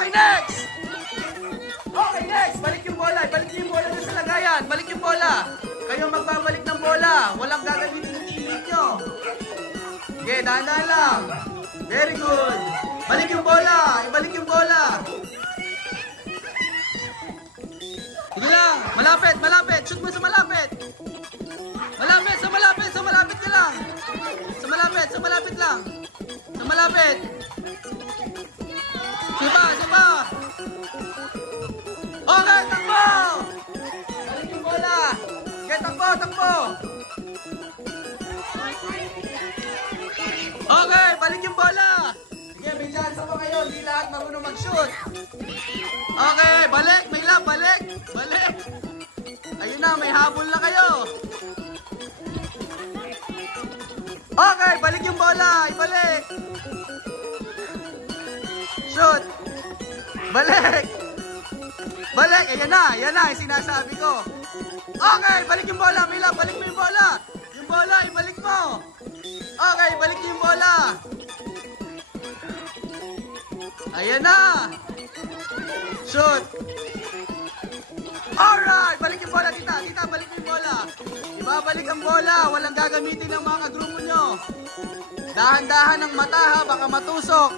Okay, next! Okay, next! Balik yung bola. Balik yung bola na sa lagayan. Balik yung bola. Kayo magbabalik ng bola. Walang gagamitin ng teammate nyo. Okay, dahan-dahan lang. Very good. Balik yung bola. Ibalik yung bola. Sige lang. Malapit, malapit. Shoot mo sa malapit. Malapit, sa malapit. Sa malapit ka lang. Sa malapit, sa malapit lang. Sa malapit. Sipa, sipa. Okay, takbo. Balik yung bola. Okay, takbo, takbo. Okay, balik yung bola. Sige, may chance pa kayo. Hindi lahat marunong mag-shoot. Okay, balik. May lap, balik. Balik. Ayun na, may habol na kayo. Okay, balik yung bola. Ibalik. Shoot. Balik. Balik. Ayan na, yung sinasabi ko. Okay, balik yung bola. May lap, balik mo yung bola. Yung bola, ibalik mo. Okay, balik yung bola. Ayan na. Shoot. Alright, balik yung bola, tita. Tita, balik yung bola. Ibabalik ang bola. Walang gagamitin ng mga grupo nyo. Dahan-dahan ng mata ha, baka matusok.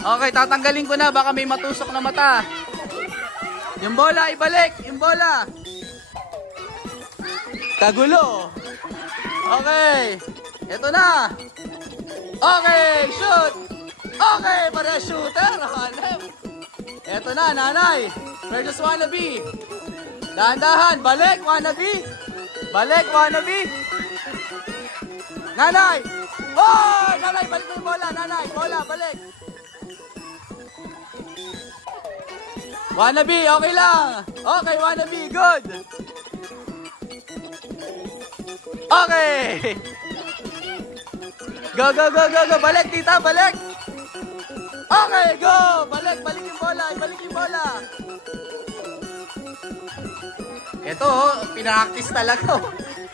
Okay, tatanggalin ko na. Baka may matusok na mata. Yung bola, ibalik. Yung bola. Kagulo. Okay. Ito na. Okay, shoot. Okay, para shooter. Ito na, nanay. Versus wannabe. Dahan-dahan. Balik, wannabe. Balik, wannabe. Nanay. Oh, nanay, balik mo yung bola. Nanay, bola, balik. Wannabe, okay lang. Okay, wannabe, good. Okay. Go, go, go, go, go. Balik, tita, balik. Okay, go. Balik, balik yung bola. Balik yung bola. Ito, pinaktis talaga.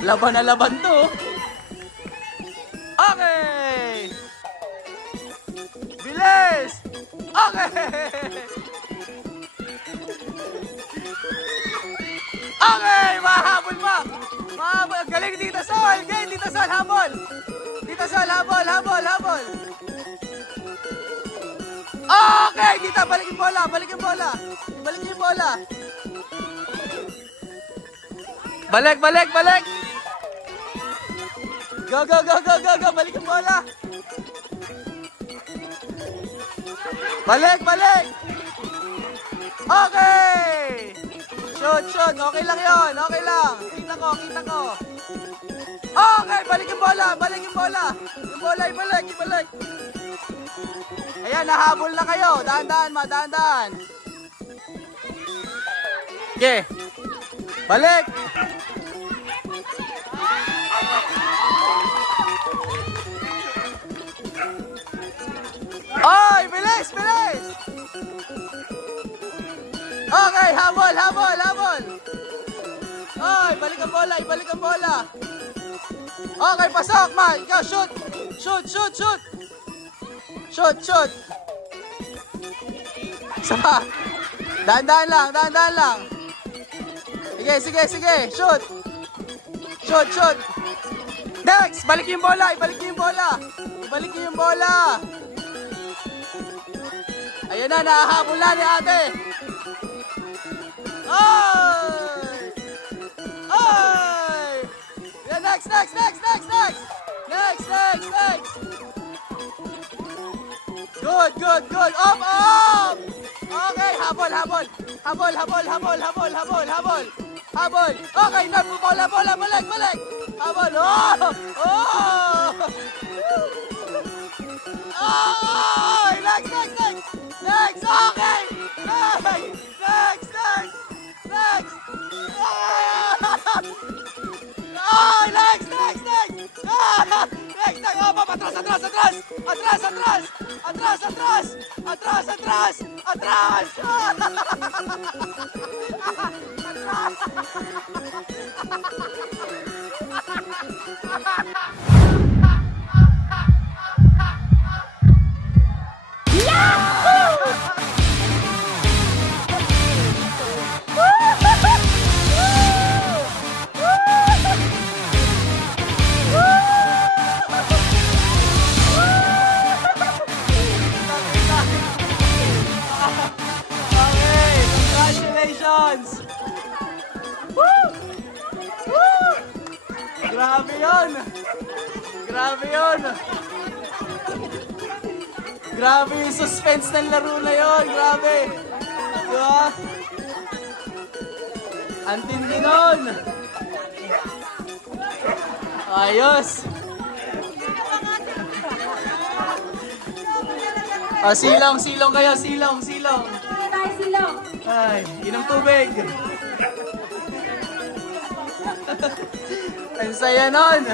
Laban na laban to. Okay. Bilis. Okay. Okay, mahabol pa. Mahabol. Galing, Tita Sol. Galing, Tita Sol. Habol. Tita Sol, habol, habol, habol. Okay, Tita. Balik yung bola. Balik yung bola. Balik yung bola. Balik, balik, balik. Go, go, go, go, go, go. Balik yung bola. Balik, balik. Okay. Shoot, shoot. Okay lang yon. Okay lang. Kita ko, kita ko. Okay, balik yung bola. Balik yung bola. Yung bola, ibalik, ibalik. Ayan, nahabol na kayo. Dahan-dahan, ma. Dahan-dahan. Okay. Balik. Oy, bilis, bilis. Okay, habol, habol, habol. Oy, balik ang bola, ibalik ang bola. Okay, pasok, man. Ikaw, shoot. Shoot, shoot, shoot. Shoot, shoot. Sama. Dahan-dahan lang, dahan-dahan lang. Sige, sige, sige. Shoot. Shoot, shoot. Next, balik yung bola, ibalik yung bola. Ibalik yung bola. Ayan na, nahahabol na ni ate. Oy! Oy! Yeah, next, next, next, next, next! Next, next, next! Good, good, good! Up, up! Okay, habol, habol! Habol, habol, habol, habol, habol, habol! Habol! Okay, not bola, bola, balik, balik! Habol! Oh! Oh! Oh! Next, next, next! Next! Okay! Next! Next! Next! Next! Oh! Next! Next! Next! Next! Next! Oh! Atras! Atras! Atras! Atras! Atras! Atras! Atras! Atras! Atras! Atras! Atras! Yahoo! Grabe yun! Grabe yun! Grabe yung suspense ng laro na yun! Grabe! Diba? Ang tindi nun! Ayos! Silong, silong kayo, silong, silong! Tayo silong. Ay, inom tubig! Ang saya nun!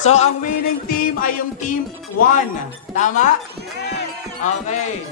So, ang winning team ay yung team 1. Tama? Okay.